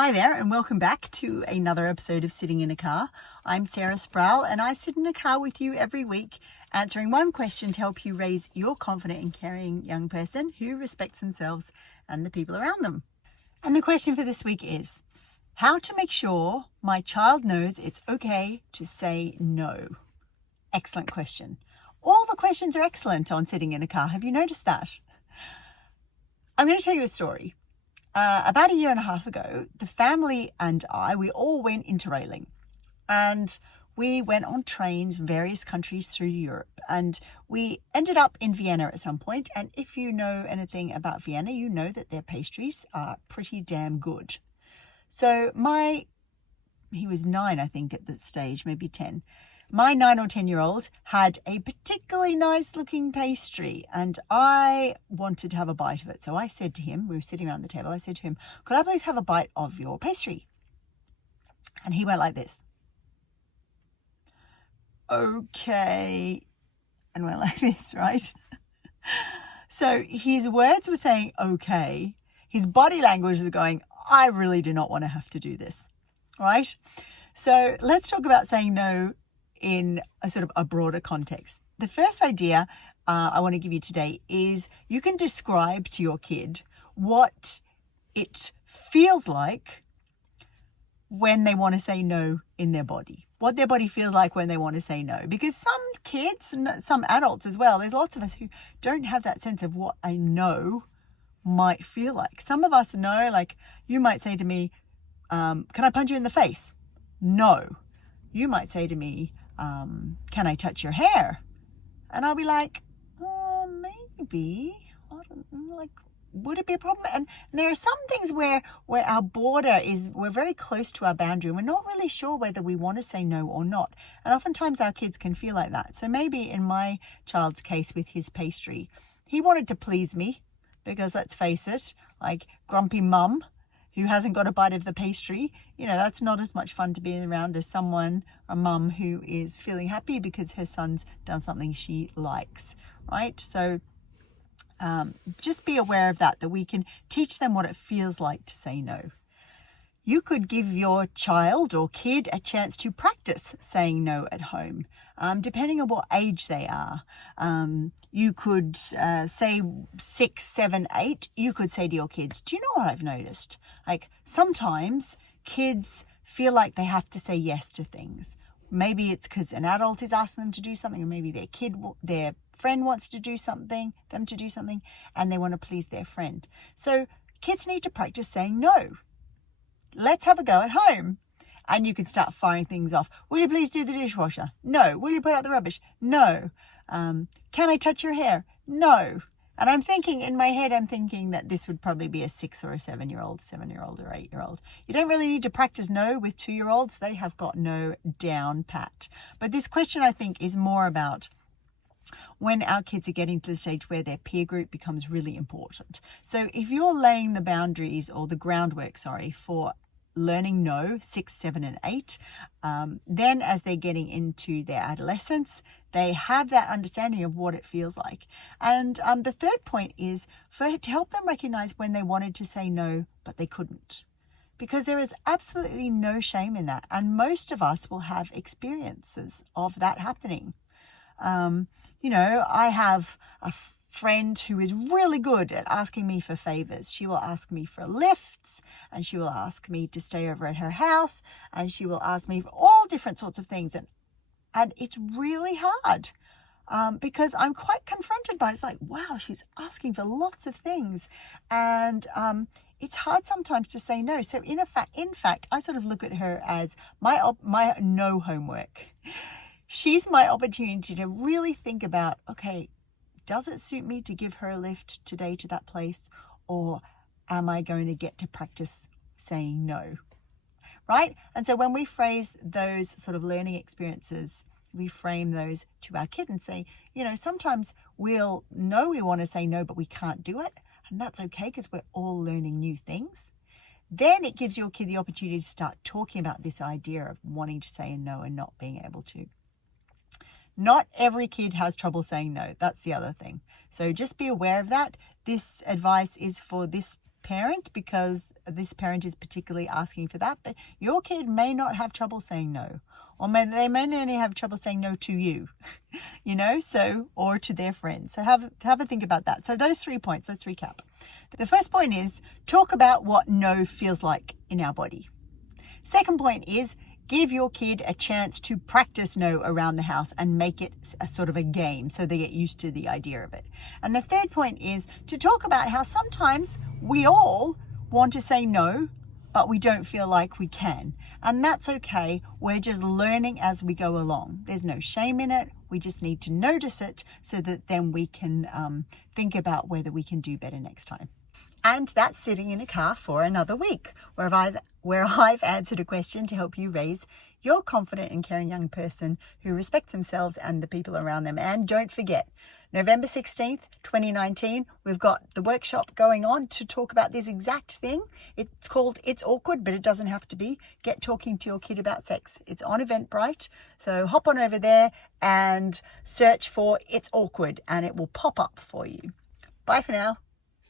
Hi there, and welcome back to another episode of Sitting in a Car. I'm Sarah Sproul, and I sit in a car with you every week, answering one question to help you raise your confident and caring young person who respects themselves and the people around them. And the question for this week is, how to make sure my child knows it's okay to say no? Excellent question. All the questions are excellent on Sitting in a Car. Have you noticed that? I'm going to tell you a story. About a year and a half ago, the family and we all went interrailing, and we went on trains in various countries through Europe, and we ended up in Vienna at some point. And if you know anything about Vienna, you know that their pastries are pretty damn good. So he was 9, I think, at the stage, maybe 10. My 9 or 10-year-old had a particularly nice looking pastry, and I wanted to have a bite of it. So I said to him, we were sitting around the table, I said to him, could I please have a bite of your pastry? And he went like this. Okay. And went like this, right? So his words were saying, okay. His body language was going, I really do not want to have to do this, right? So let's talk about saying no in a sort of a broader context. The first idea I want to give you today is you can describe to your kid what it feels like when they want to say no in their body, what their body feels like when they want to say no. Because some kids and some adults as well, there's lots of us who don't have that sense of what a no might feel like. Some of us know, like you might say to me, can I punch you in the face? No. You might say to me, can I touch your hair? And I'll be like, maybe. I don't know, like, would it be a problem? And there are some things where our border is, we're very close to our boundary and we're not really sure whether we want to say no or not. And oftentimes our kids can feel like that. So maybe in my child's case with his pastry, he wanted to please me because, let's face it, like grumpy mum who hasn't got a bite of the pastry, that's not as much fun to be around as a mum who is feeling happy because her son's done something she likes, right? So just be aware of that we can teach them what it feels like to say no. You could give your child or kid a chance to practice saying no at home, depending on what age they are. You could say 6, 7, 8. You could say to your kids, do you know what I've noticed? Like sometimes kids feel like they have to say yes to things. Maybe it's because an adult is asking them to do something, or maybe their friend wants to do something, and they want to please their friend. So kids need to practice saying no. Let's have a go at home. And you can start firing things off. Will you please do the dishwasher? No. Will you put out the rubbish? No. Can I touch your hair? No. And I'm thinking that this would probably be a 6 or a 7-year-old or 8-year-old. You don't really need to practice no with 2-year-olds. They have got no down pat. But this question, I think, is more about when our kids are getting to the stage where their peer group becomes really important. So if you're laying the boundaries or the groundwork, for learning no, 6, 7, and 8, then as they're getting into their adolescence, they have that understanding of what it feels like. And the third point is to help them recognize when they wanted to say no, but they couldn't. Because there is absolutely no shame in that. And most of us will have experiences of that happening. I have a friend who is really good at asking me for favors. She will ask me for lifts, and she will ask me to stay over at her house, and she will ask me for all different sorts of things. And it's really hard because I'm quite confronted by it. It's like, wow, she's asking for lots of things. And it's hard sometimes to say no. So in fact, I sort of look at her as my no homework. She's my opportunity to really think about, okay, does it suit me to give her a lift today to that place? Or am I going to get to practice saying no? Right? And so when we phrase those sort of learning experiences, we frame those to our kid and say, sometimes we'll know we want to say no, but we can't do it. And that's okay because we're all learning new things. Then it gives your kid the opportunity to start talking about this idea of wanting to say a no and not being able to. Not every kid has trouble saying no. That's the other thing. So just be aware of that. This advice is for this parent because this parent is particularly asking for that, but your kid may not have trouble saying no, or they may only have trouble saying no to you, or to their friends. So have a think about that. So those 3 points, let's recap. The first point is talk about what no feels like in our body. Second point is give your kid a chance to practice no around the house and make it a sort of a game so they get used to the idea of it. And the third point is to talk about how sometimes we all want to say no, but we don't feel like we can. And that's okay. We're just learning as we go along. There's no shame in it. We just need to notice it so that then we can think about whether we can do better next time. And that's Sitting in a Car for another week, where I've answered a question to help you raise your confident and caring young person who respects themselves and the people around them. And don't forget, November 16th, 2019, we've got the workshop going on to talk about this exact thing. It's called It's Awkward, but it doesn't have to be. Get talking to your kid about sex. It's on Eventbrite. So hop on over there and search for It's Awkward and it will pop up for you. Bye for now.